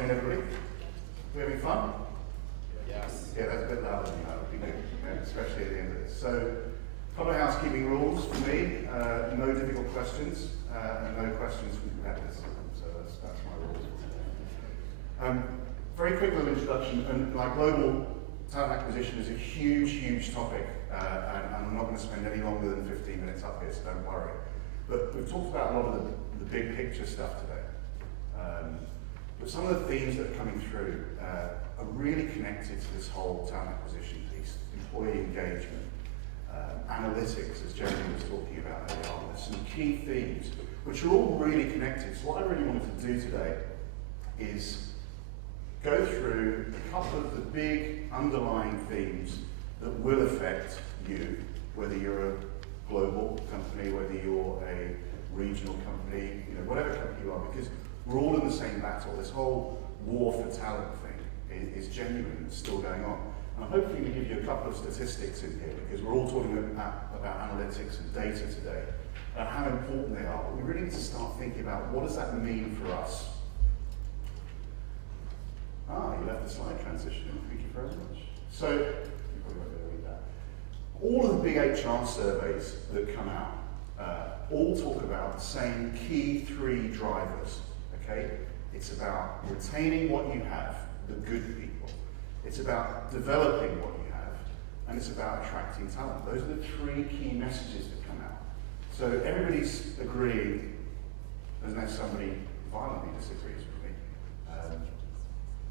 afternoon, everybody. We having fun? Yes. Yeah, that's a bit louder than that would be good, especially at the end of this. So, a couple of housekeeping rules for me. No difficult questions, and no questions from competitors. So that's my rules. Very quick little introduction, and like global talent acquisition is a huge, huge topic, and I'm not going to spend any longer than 15 minutes up here, so don't worry. But we've talked about a lot of the big picture stuff today. But some of the themes that are coming through are really connected to this whole talent acquisition piece, employee engagement, analytics, as Jeremy was talking about earlier on. There's some key themes which are all really connected. So what I really wanted to do today is go through a couple of the big underlying themes that will affect you, whether you're a global company, whether you're a regional company, whatever company you are, because we're all in the same battle. This whole war for talent thing is genuine and still going on. And I'm hopefully going to give you a couple of statistics in here, because we're all talking about analytics and data today, and how important they are. But we really need to start thinking about what does that mean for us. You left the slide transition in. Thank you very much. So, you probably won't be able to read that. All of the big HR surveys that come out all talk about the same key three drivers. Okay? It's about retaining what you have, the good people. It's about developing what you have, and it's about attracting talent. Those are the three key messages that come out. So everybody's agreeing, unless somebody violently disagrees with me.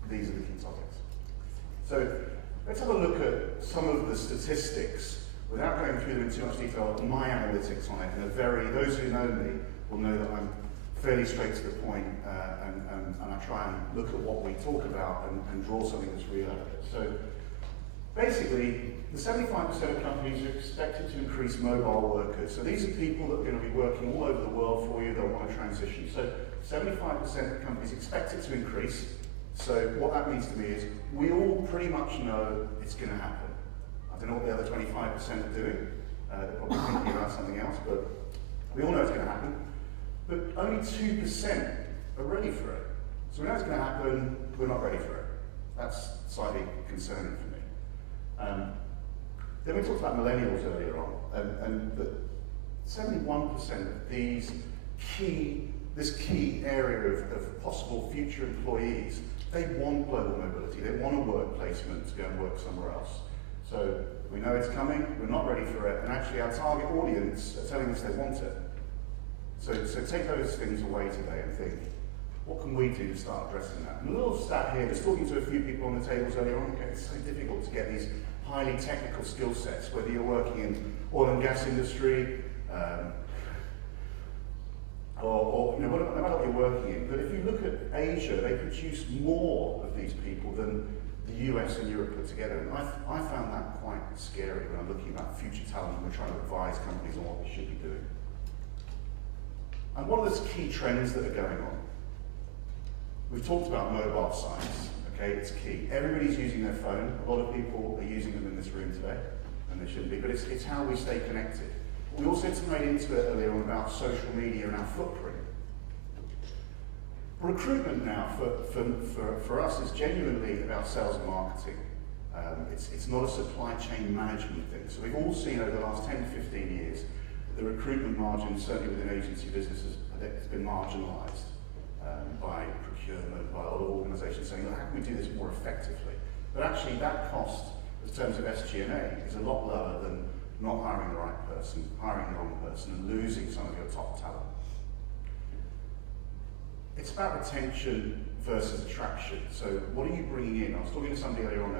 These are the key topics. So let's have a look at some of the statistics without going through them in too much detail. My analytics on it, and those who know me will know that I'm fairly straight to the point, and I try and look at what we talk about and draw something that's real out of it. So basically, the 75% of companies are expected to increase mobile workers. So these are people that are going to be working all over the world for you. They'll want to transition. So 75% of companies expect it to increase. So what that means to me is we all pretty much know it's going to happen. I don't know what the other 25% are doing. They're probably thinking about something else, but we all know it's going to happen. But only 2% are ready for it. So we know it's going to happen, we're not ready for it. That's slightly concerning for me. Then we talked about millennials earlier on, and that 71% of this key area of possible future employees, they want global mobility, they want a work placement to go and work somewhere else. So we know it's coming, we're not ready for it, and actually our target audience are telling us they want it. So take those things away today and think, what can we do to start addressing that? And a little stat here, just talking to a few people on the tables earlier on, okay, it's so difficult to get these highly technical skill sets, whether you're working in oil and gas industry, or no matter what you're working in. But if you look at Asia, they produce more of these people than the US and Europe put together. And I found that quite scary when I'm looking about future talent and we're trying to advise companies on what they should be doing. And what are the key trends that are going on? We've talked about mobile science, okay, it's key. Everybody's using their phone. A lot of people are using them in this room today, and they shouldn't be, but it's how we stay connected. We also tied into it earlier on about social media and our footprint. Recruitment now for us is genuinely about sales and marketing. It's not a supply chain management thing. So we've all seen over the last 10 to 15 years the recruitment margin, certainly within agency businesses, has been marginalised by procurement, by a lot of organisations saying, well, how can we do this more effectively? But actually that cost, in terms of SG&A, is a lot lower than not hiring the right person, hiring the wrong person, and losing some of your top talent. It's about retention versus attraction. So what are you bringing in? I was talking to somebody earlier on,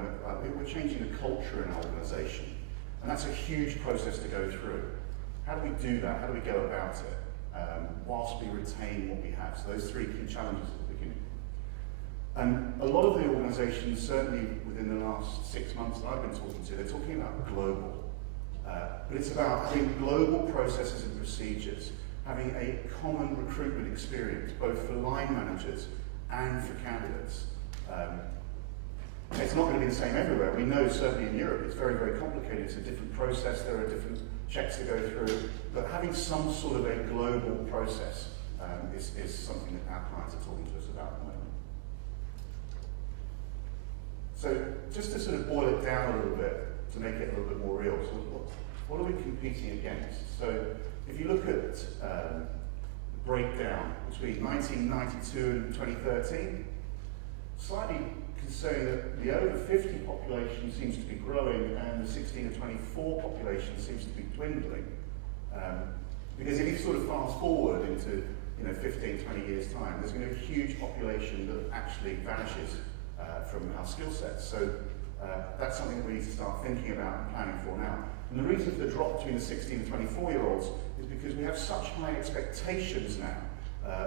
we're changing the culture in our organisation, and that's a huge process to go through. How do we do that? How do we go about it whilst we retain what we have? So those three key challenges at the beginning. And a lot of the organisations, certainly within the last 6 months that I've been talking to, they're talking about global. But it's about having global processes and procedures, having a common recruitment experience, both for line managers and for candidates. It's not going to be the same everywhere. We know certainly in Europe it's very, very complicated. It's a different process. There are different checks to go through. But having some sort of a global process is something that our clients are talking to us about at the moment. So just to sort of boil it down a little bit, to make it a little bit more real, so what are we competing against? So if you look at the breakdown between 1992 and 2013, slightly concerning that the over 50 population seems to be growing and the 16 to 24 population seems to be dwindling. Because if you sort of fast forward into 15, 20 years time, there's going to be a huge population that actually vanishes from our skill sets. So that's something that we need to start thinking about and planning for now. And the reason for the drop between the 16 and 24-year-olds is because we have such high expectations now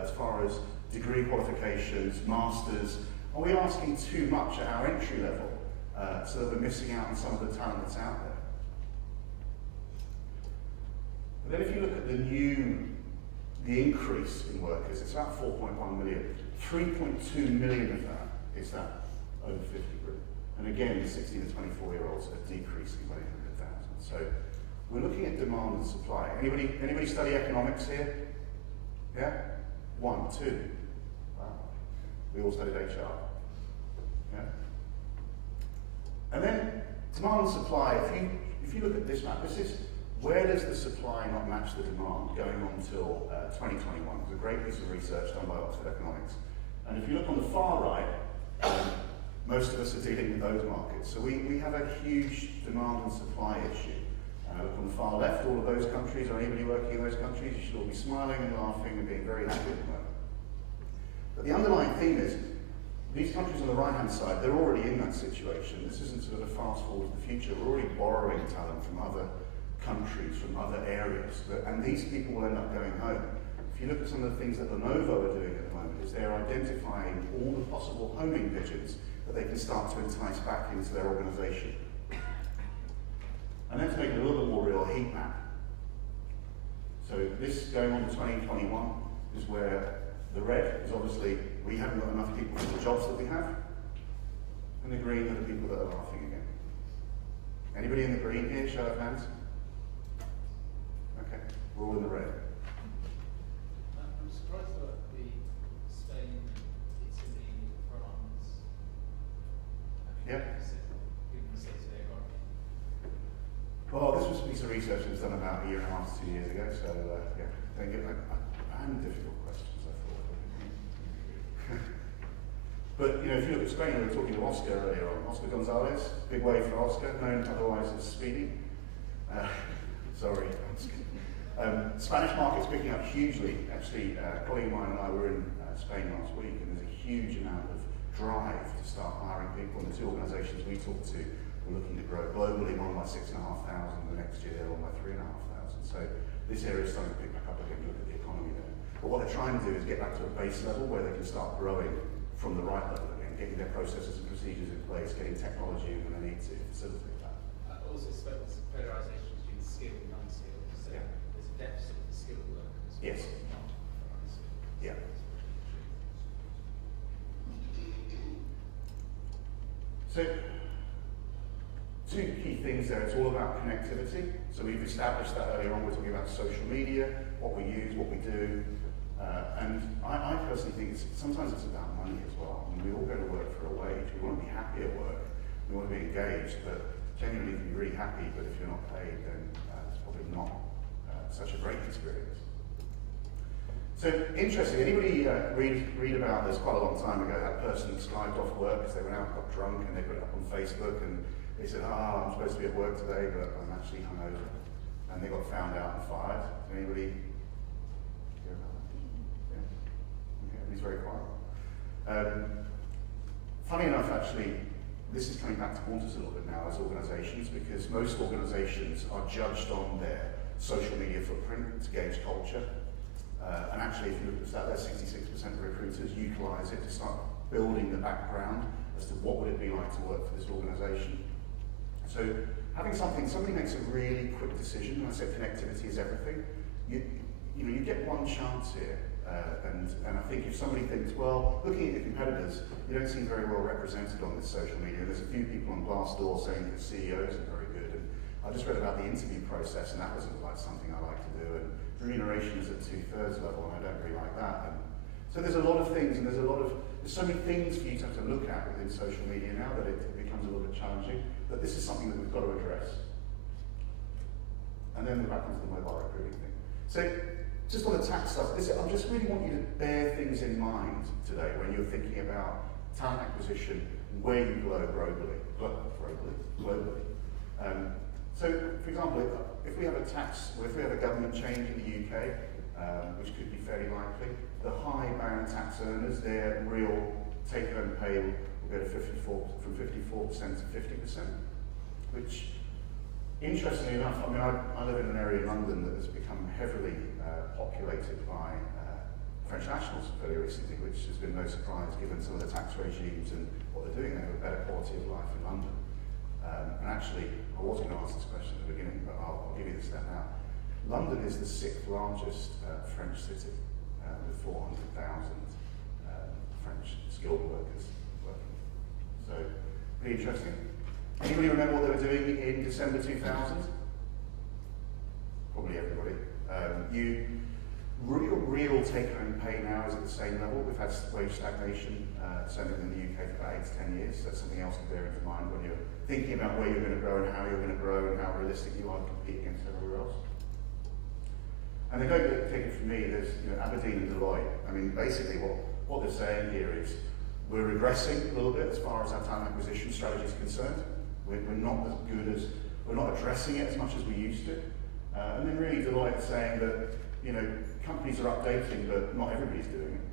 as far as degree qualifications, masters. Are we asking too much at our entry level so that we're missing out on some of the talent that's out there? But then if you look at the increase in workers, it's about 4.1 million. 3.2 million of that is that over 50 group. And again, the 16 to 24-year-olds are decreasing by 800,000. So we're looking at demand and supply. Anybody study economics here? Yeah? 1, 2. Wow. We all studied HR. Yeah? And then demand and supply. If you look at this map, this is where does the supply not match the demand going on until 2021? It's a great piece of research done by Oxford Economics. And if you look on the far right, most of us are dealing with those markets. So we have a huge demand and supply issue. Look on the far left, all of those countries, or anybody working in those countries, you should all be smiling and laughing and being very happy at the moment. But the underlying theme is, these countries on the right-hand side, they're already in that situation. This isn't sort of a fast forward to the future. We're already borrowing talent from other countries, from other areas, and these people will end up going home. If you look at some of the things that Lenovo are doing at the moment, is they're identifying all the possible homing pigeons that they can start to entice back into their organisation. And then to make it a little bit more real, a heat map. So this going on to 2021 is where the red is obviously we haven't got enough people for the jobs that we have, and the green are the people that are laughing again. Anybody in the green here? Show of hands. Okay, we're all in the red. I'm surprised about the Spain, Italy, France. Yep. Given the state of the economy. Well, this was a piece of research that was done about a year and a half to 2 years ago, so yeah, don't get and difficult questions, I thought. But if you look at Spain, we were talking to Oscar earlier on. Oscar Gonzalez, big wave for Oscar, known otherwise as Speedy. Sorry, Spanish market's picking up hugely. Actually, a colleague of mine and I were in Spain last week, and there's a huge amount of drive to start hiring people. And the two organisations we talked to were looking to grow globally, one by 6,500 the next year, one by 3,500. So this area is starting to pick back up again. Look at the economy there. But what they're trying to do is get back to a base level where they can start growing from the right level again, getting their processes and procedures in place, getting technology when they need to facilitate that. Also spoke to polarisation between skilled and unskilled. So Yeah. there's a deficit of skilled workers. Yes. Not for unskilled. Yeah. So, two key things there. It's all about connectivity. So we've established that earlier on. We're talking about social media, what we use, what we do. And I personally think sometimes it's about money as well. I mean, we all go to work for a wage. We want to be happy at work. We want to be engaged, but genuinely you can be really happy, but if you're not paid, then it's probably not such a great experience. So, interesting, anybody read about this quite a long time ago, that person skived off work because they went out and got drunk and they put it up on Facebook and they said, I'm supposed to be at work today, but I'm actually hungover. And they got found out and fired. Anybody hear about that? Yeah? Okay, everybody's very quiet. Funny enough, actually, this is coming back to haunt us a little bit now as organisations, because most organisations are judged on their social media footprint to gauge culture. And actually, if you look at that, 66% of recruiters utilise it to start building the background as to what would it be like to work for this organisation. So having somebody makes a really quick decision, and I said connectivity is everything. You get one chance here, and I think if somebody thinks, well, looking at your competitors, you don't seem very well represented on this social media. There's a few people on Glassdoor saying that CEOs are very good, and I just read about the interview process, and that wasn't like something I like to do. And remuneration is at 2/3 level, and I don't really like that. And So there's a lot of things, and there's so many things for you to have to look at within social media now that it becomes a little bit challenging, but this is something that we've got to address. And then we're back onto the mobile recruiting thing. So just on the tax stuff, I just really want you to bear things in mind today when you're thinking about talent acquisition, where you grow globally. So, for example, if we have a government change in the UK, which could be fairly likely, the high band tax earners, their real take-home pay will go to from 54% to 50%, which, interestingly enough, I mean, I live in an area in London that has become heavily populated by French nationals fairly recently, which has been no surprise given some of the tax regimes and what they're doing. They have a better quality of life in London. And actually, I was going to ask this question at the beginning, but I'll give you the stat now. London is the 6th largest French city, with 400,000 French skilled workers working. So, pretty interesting. Anybody remember what they were doing in December 2000? Probably everybody. Real take-home pay now is at the same level. We've had wage stagnation, certainly in the UK, for about 8 to 10 years. So that's something else to bear into mind when you're thinking about where you're going to grow and how you're going to grow and how realistic you are to compete against everywhere else. And they don't take it from me. There's Aberdeen and Deloitte. I mean, basically what they're saying here is we're regressing a little bit as far as our talent acquisition strategy is concerned. We're not as good as, we're not addressing it as much as we used to. And then really Deloitte saying that, companies are updating, but not everybody's doing it.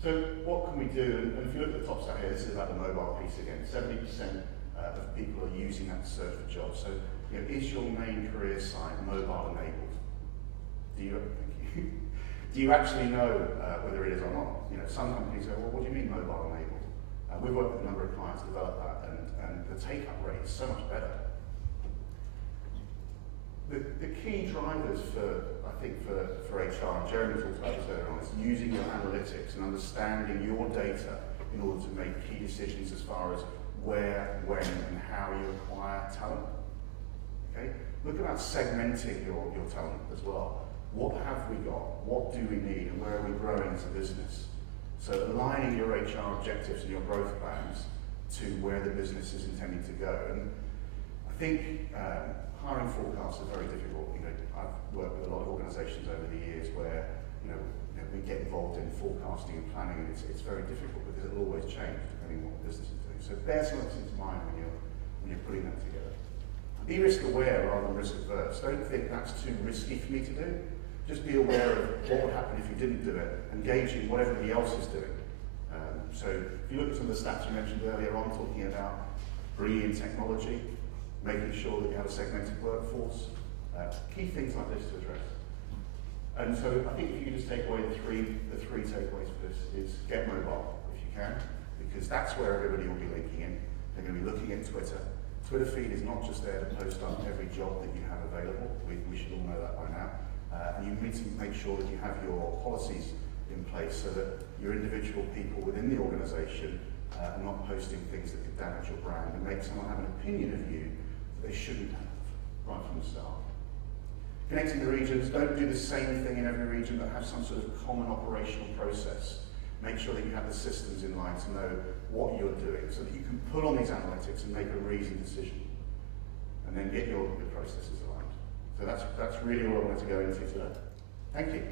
So what can we do? And if you look at the top stat here, this is about the mobile piece again. 70% of people are using that to search for jobs. So, is your main career site mobile enabled? Do you actually know whether it is or not? Some companies go, well, what do you mean mobile enabled? We've worked with a number of clients to develop that, and the take-up rate is so much better. The key drivers I think for HR, and Jeremy talked about this earlier on, is using your analytics and understanding your data in order to make key decisions as far as where, when, and how you acquire talent. Okay? Look about segmenting your talent as well. What have we got? What do we need? And where are we growing as a business? So aligning your HR objectives and your growth plans to where the business is intending to go. And I think hiring forecasts are very difficult. I've worked with a lot of organisations over the years where we get involved in forecasting and planning, and it's very difficult because it'll always change depending on what the business is doing. So bear some of this into mind when you're putting that together. Be risk aware rather than risk averse. Don't think that's too risky for me to do. Just be aware of what would happen if you didn't do it, engaging what everybody else is doing. So if you look at some of the stats you mentioned earlier on, talking about bringing in technology, making sure that you have a segmented workforce, key things like this to address. And so I think if you just take away the three takeaways for this is get mobile if you can, because that's where everybody will be linking in. They're going to be looking at Twitter. Twitter feed is not just there to post up every job that you have available. We should all know that by now. And you need to make sure that you have your policies in place so that your individual people within the organisation are not posting things that could damage your brand and make someone have an opinion of you that they shouldn't have right from the start. Connecting the regions, don't do the same thing in every region, but have some sort of common operational process. Make sure that you have the systems in line to know what you're doing so that you can pull on these analytics and make a reasoned decision. And then get your processes aligned. So that's really all I wanted to go into today. Thank you.